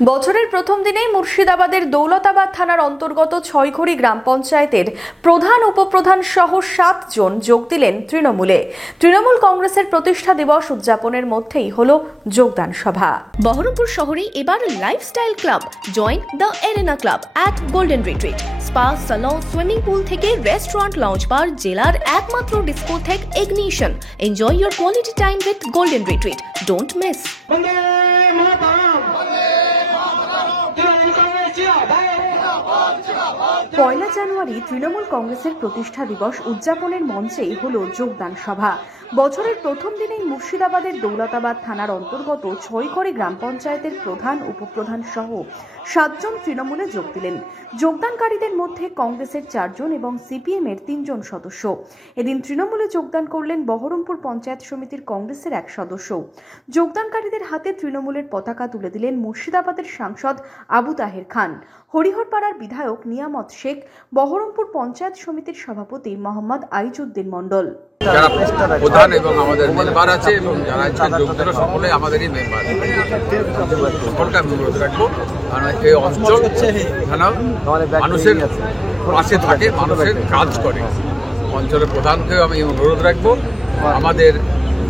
বছরের প্রথম দিনেই মুর্শিদাবাদের দৌলতাবাদ থানার অন্তর্গত ছয়ঘড়ি গ্রাম পঞ্চায়েতের প্রধান উপপ্রধান সহ 7 জন যোগ দিলেন তৃণমূলে। তৃণমূল কংগ্রেসের প্রতিষ্ঠা দিবস উদযাপনের মধ্যেই হলো যোগদান সভা। বহরমপুর শহরে এবার lifestyle club join the arena club at golden retreat. Spa, salon, swimming pool থেকে রেস্টুরেন্ট, লঞ্চ বার, জেলার একমাত্র discotheque ignition. Enjoy your quality time with golden retreat. Don't miss. পয়লা জানুয়ারি তৃণমূল কংগ্রেসের প্রতিষ্ঠা দিবস উদযাপনের মঞ্চেই হলো যোগদান সভা। বছরের প্রথম দিনেই মুর্শিদাবাদের দৌলতাবাদ থানার অন্তর্গত ছয়ঘড়ি গ্রাম পঞ্চায়েতের প্রধান উপপ্রধান সহ 7 জন তৃণমূলে যোগ দিলেন। যোগদানকারীদের মধ্যে কংগ্রেসের 4 জন এবং সিপিএম এর 3 জন সদস্য। এদিন তৃণমূলে যোগদান করলেন বহরমপুর পঞ্চায়েত সমিতির কংগ্রেসের এক সদস্য। যোগদানকারীদের হাতে তৃণমূলের পতাকা তুলে দিলেন মুর্শিদাবাদের সাংসদ আবু তাহের খান, হরিহরপাড়ার বিধায়ক নিয়ামত শেখ, বহরমপুর পঞ্চায়েত সমিতির সভাপতি মোহাম্মদ আইজউদ্দিন মণ্ডল। যারা প্রধান এবং আমাদের মেম্বার আছে এবং যারা যোগদান সকলে আমাদেরই মেম্বার, সকলকে আমি অনুরোধ রাখবো, কারণ এই অঞ্চল মানুষের পাশে থাকে, মানুষের কাজ করে। অঞ্চলের প্রধানকেও আমি অনুরোধ রাখবো, আমাদের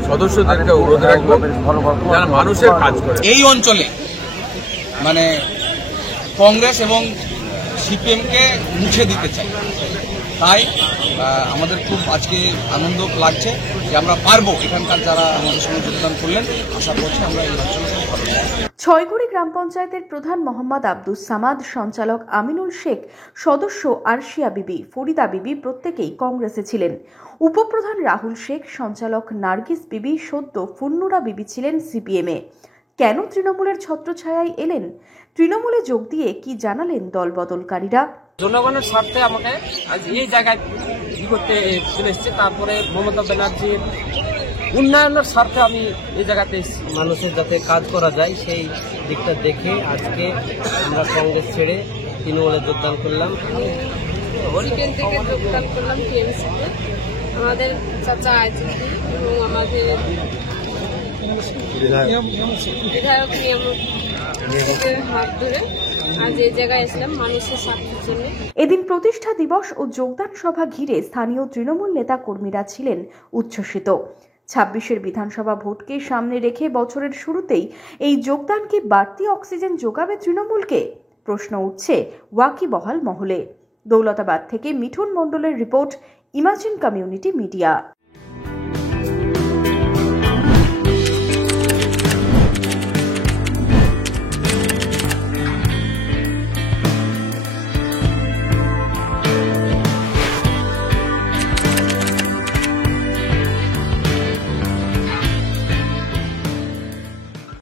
সদস্যদেরকে অনুরোধ রাখবো যারা মানুষের কাজ করে। এই অঞ্চলে মানে কংগ্রেস এবং সিপিএমকে মুছে দিতে চাই, তাই আমাদের খুব আজকে আনন্দ লাগছে যে আমরা পারবো। এখানকার যারা আমাদের সঙ্গে যোগদান করলেন, আশা করছি আমরা এই অঞ্চলে ভালো। ছয়ঘড়ি গ্রাম পঞ্চায়েতের প্রধান মোহাম্মদ আব্দুস সামাদ, সঞ্চালক আমিনুল শেখ, সদস্য আরশিয়া বিবি, ফরিদা বিবি প্রত্যেকেই কংগ্রেসে ছিলেন। উপপ্রধান রাহুল শেখ, সঞ্চালক নার্গিস বিবি, সদ্য ফুন্নুরা বিবি ছিলেন সিপিএমে। কেন তৃণমূলের ছত্রছায়ায় এলেন? তৃণমূলে যোগ দিয়ে কি জানালেন দলবদলকারীরা? জনগণের স্বার্থে আমাকে আজ এই জায়গায় করতে চলে এসছে। তারপরে মমতা ব্যানার্জির উন্নয়নের স্বার্থে আমি এই জায়গাতে এসেছি। মানুষের যাতে কাজ করা যায় সেই দিকটা দেখে আজকে আমরা কংগ্রেস ছেড়ে তৃণমূলে যোগদান করলাম। সিপিএম থেকে যোগদান করলাম টিএমসিতে। আমাদের চাচা আইজুদ্দিন এবং আমাদের বিধায়ক নিয়ামতের হাত ধরে আজ এই জায়গায় এসলাম মানুষের স্বার্থের জন্য। এদিন প্রতিষ্ঠা দিবস ও যোগদান সভা ঘিরে স্থানীয় তৃণমূল নেতা কর্মীরা ছিলেন উচ্ছ্বসিত। 26-এর বিধানসভা ভোটকে সামনে রেখে বছরের শুরুতেই এই যোগদান কি বাড়তি অক্সিজেন যোগাবে তৃণমূলকে? প্রশ্ন উঠছে ওয়াকিবহাল মহলে। দৌলতাবাদ থেকে মিঠুন মণ্ডলের রিপোর্ট, ইমাজিন কমিউনিটি মিডিয়া।